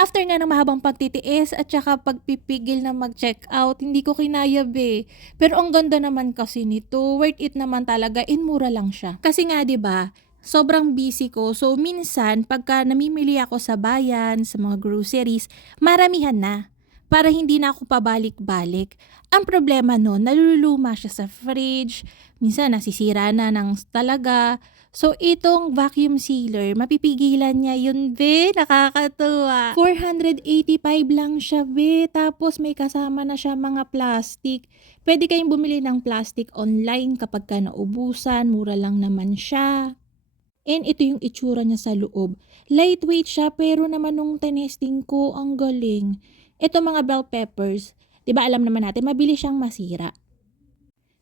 After nga ng mahabang pagtitiis at saka pagpipigil na mag-check out, hindi ko kinaya be. Pero ang ganda naman kasi nito, worth it naman talaga, and mura lang siya. Kasi nga 'di ba, sobrang busy ko. So minsan pagka namimili ako sa bayan, sa mga groceries, maramihan na. Para hindi na ako pabalik-balik. Ang problema nun, naluluma siya sa fridge, minsan nasisira na ng talaga. So, itong vacuum sealer, mapipigilan niya yun, be. Nakakatuwa. 485 lang siya, be. Tapos may kasama na siya mga plastic. Pwede kayong bumili ng plastic online kapag ka naubusan. Mura lang naman siya. And ito yung itsura niya sa loob. Lightweight siya, pero naman nung tinesting ko, ang galing. Ito mga bell peppers, 'di ba alam naman natin, mabilis siyang masira.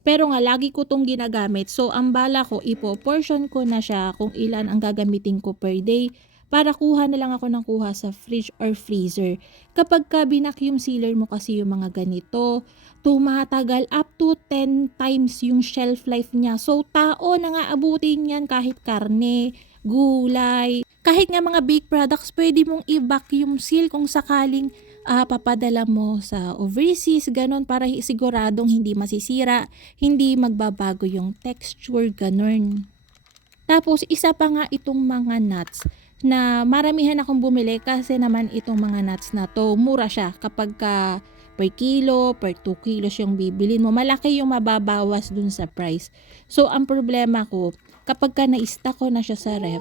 Pero nga, lagi ko tong ginagamit. So, ang bala ko, ipo-portion ko na siya kung ilan ang gagamitin ko per day para kuha na lang ako ng kuha sa fridge or freezer. Kapag ka binacuum sealer mo kasi yung mga ganito, tumatagal up to 10 times yung shelf life niya. So, taon na nga abutin yan kahit karne, gulay, kahit nga mga baked products, pwede mong i-vacuum seal kung sakaling papadala mo sa overseas, ganon, para siguradong hindi masisira, hindi magbabago yung texture, ganon. Tapos isa pa nga itong mga nuts na maramihan akong bumili kasi naman itong mga nuts na to, mura siya kapag ka per kilo, per 2 kilos yung bibilin mo, malaki yung mababawas dun sa price. So ang problema ko, kapag ka na-stock ko na siya sa ref,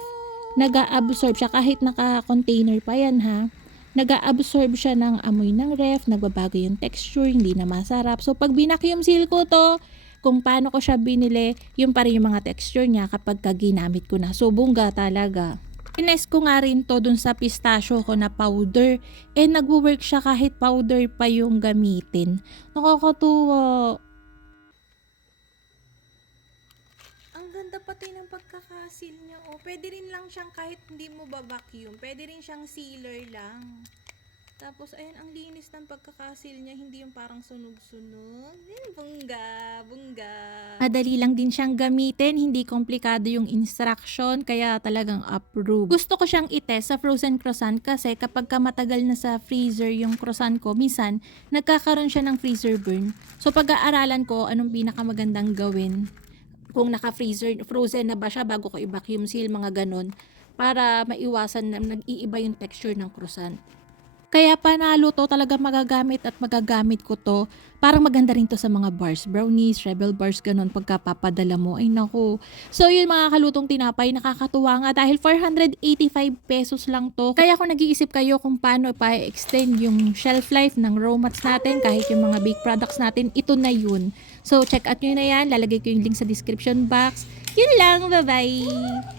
nag-a-absorb siya kahit naka-container pa yan ha. Nag-a-absorb siya ng amoy ng ref, nagbabago yung texture, hindi na masarap. So pag binacuum seal ko to, kung paano ko siya binili, yung pa rin yung mga texture niya kapag ginamit ko na. So bongga talaga. Ines ko nga rin to dun sa pistachio ko na powder. Nagwo-work siya kahit powder pa yung gamitin. Nakakatuwa. Ang ganda pati ng pagkakasil niya. Oh, pwede rin lang siyang kahit hindi mo ba-vacuum. Pwede rin siyang sealer lang. Tapos, ayan, ang linis ng pagkakasil niya. Hindi yung parang sunog-sunog. Bongga, bongga. Madali lang din siyang gamitin. Hindi komplikado yung instruction. Kaya talagang approve. Gusto ko siyang itest sa frozen croissant kasi kapag ka matagal na sa freezer yung croissant ko, minsan, nagkakaroon siya ng freezer burn. So, pag-aaralan ko, anong pinakamagandang gawin kung naka-freezer, frozen na ba siya bago ko i-vacuum seal, mga ganon, para maiwasan na nag-iiba yung texture ng croissant. Kaya panalo to, talaga magagamit at magagamit ko to. Parang maganda rin to sa mga bars, brownies, rebel bars, ganon, pagkapapadala mo. Ay naku. So yun mga kalutong tinapay, nakakatuwa nga dahil 485 pesos lang to. Kaya kung nag-iisip kayo kung paano pa-extend yung shelf life ng raw mats natin, kahit yung mga baked products natin, ito na yun. So check out nyo na yan, lalagay ko yung link sa description box. Yun lang, bye bye!